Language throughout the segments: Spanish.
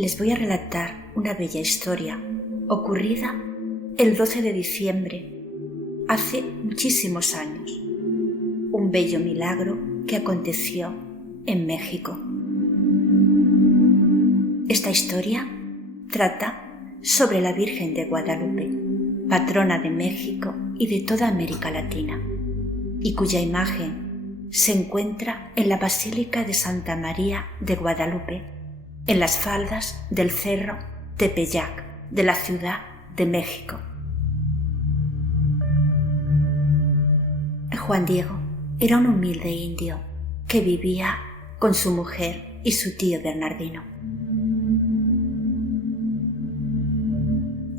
les voy a relatar una bella historia ocurrida el 12 de diciembre, hace muchísimos años. Un bello milagro que aconteció en México. Esta historia trata sobre la Virgen de Guadalupe, patrona de México y de toda América Latina, y cuya imagen se encuentra en la Basílica de Santa María de Guadalupe, en las faldas del cerro Tepeyac de la Ciudad de México. Juan Diego era un humilde indio que vivía con su mujer y su tío Bernardino.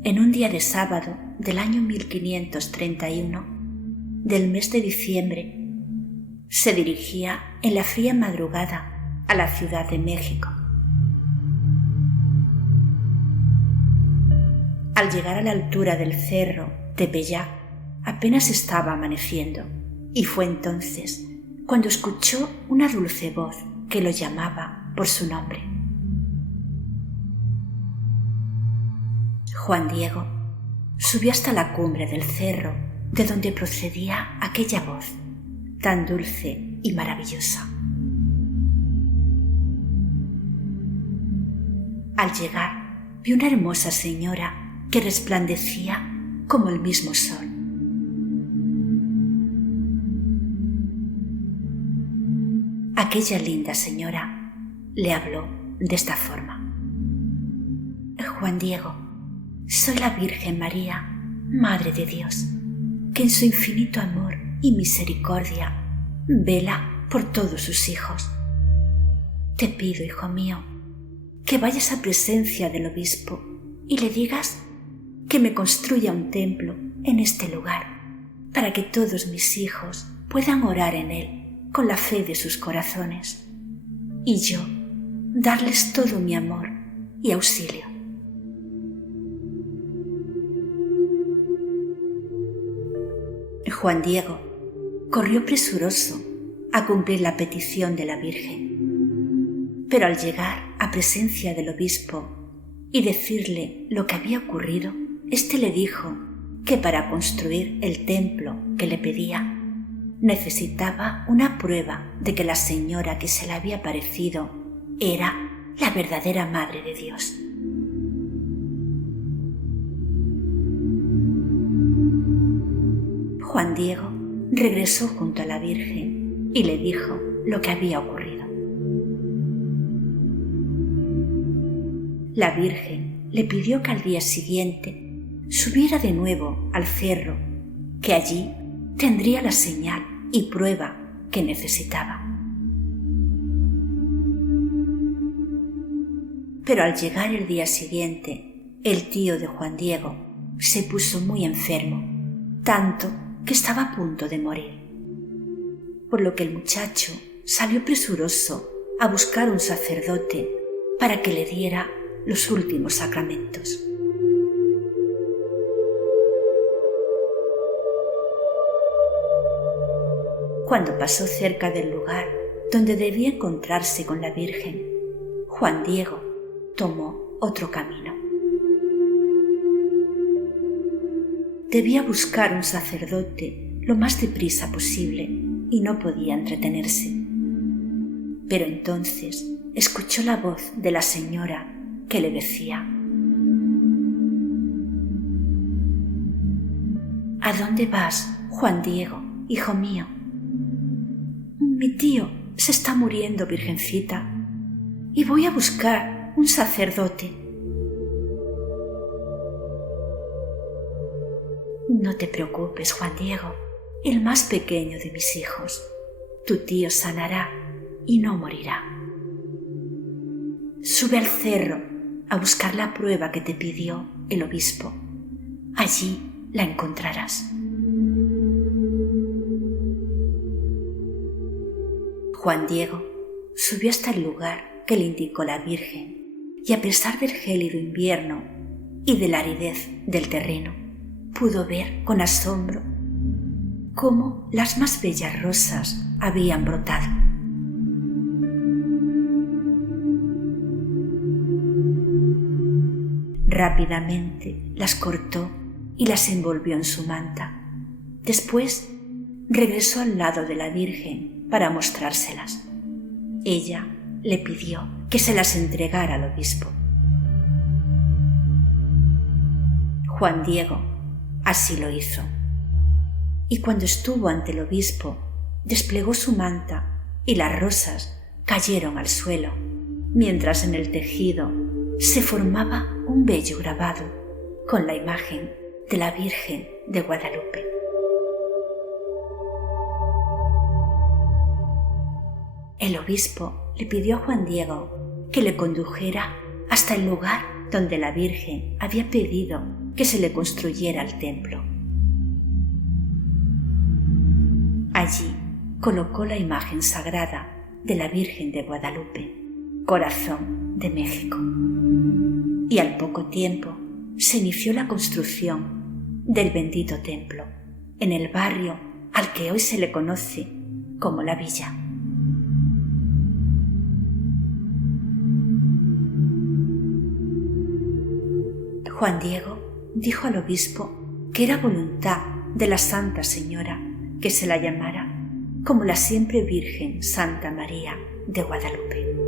En un día de sábado del año 1531, del mes de diciembre, se dirigía en la fría madrugada a la Ciudad de México. Al llegar a la altura del cerro Tepeyac, apenas estaba amaneciendo, y fue entonces cuando escuchó una dulce voz que lo llamaba por su nombre. Juan Diego subió hasta la cumbre del cerro de donde procedía aquella voz tan dulce y maravillosa. Al llegar, vio una hermosa señora que resplandecía como el mismo sol. Aquella linda señora le habló de esta forma: Juan Diego, soy la Virgen María, Madre de Dios, que en su infinito amor y misericordia vela por todos sus hijos. Te pido, hijo mío, que vayas a presencia del obispo y le digas que me construya un templo en este lugar, para que todos mis hijos puedan orar en él con la fe de sus corazones, y yo darles todo mi amor y auxilio. Juan Diego corrió presuroso a cumplir la petición de la Virgen, pero al llegar a presencia del obispo y decirle lo que había ocurrido, éste le dijo que para construir el templo que le pedía necesitaba una prueba de que la señora que se le había aparecido era la verdadera Madre de Dios. Juan Diego regresó junto a la Virgen y le dijo lo que había ocurrido. La Virgen le pidió que al día siguiente subiera de nuevo al cerro, que allí tendría la señal y prueba que necesitaba. Pero al llegar el día siguiente, el tío de Juan Diego se puso muy enfermo, tanto que estaba a punto de morir, por lo que el muchacho salió presuroso a buscar un sacerdote para que le diera los últimos sacramentos. Cuando pasó cerca del lugar donde debía encontrarse con la Virgen, Juan Diego tomó otro camino. Debía buscar un sacerdote lo más deprisa posible y no podía entretenerse. Pero entonces escuchó la voz de la señora que le decía: ¿A dónde vas, Juan Diego, hijo mío? Mi tío se está muriendo, Virgencita, y voy a buscar un sacerdote. No te preocupes, Juan Diego, el más pequeño de mis hijos. Tu tío sanará y no morirá. Sube al cerro a buscar la prueba que te pidió el obispo. Allí la encontrarás. Juan Diego subió hasta el lugar que le indicó la Virgen y a pesar del gélido invierno y de la aridez del terreno, pudo ver con asombro cómo las más bellas rosas habían brotado. Rápidamente las cortó y las envolvió en su manta. Después regresó al lado de la Virgen para mostrárselas. Ella le pidió que se las entregara al obispo. Juan Diego así lo hizo. Y cuando estuvo ante el obispo, desplegó su manta y las rosas cayeron al suelo, mientras en el tejido se formaba un bello grabado con la imagen de la Virgen de Guadalupe. El obispo le pidió a Juan Diego que le condujera hasta el lugar donde la Virgen había pedido que se le construyera el templo. Allí colocó la imagen sagrada de la Virgen de Guadalupe, corazón de México. Y al poco tiempo se inició la construcción del bendito templo en el barrio al que hoy se le conoce como La Villa. Juan Diego dijo al obispo que era voluntad de la Santa Señora que se la llamara como la siempre Virgen Santa María de Guadalupe.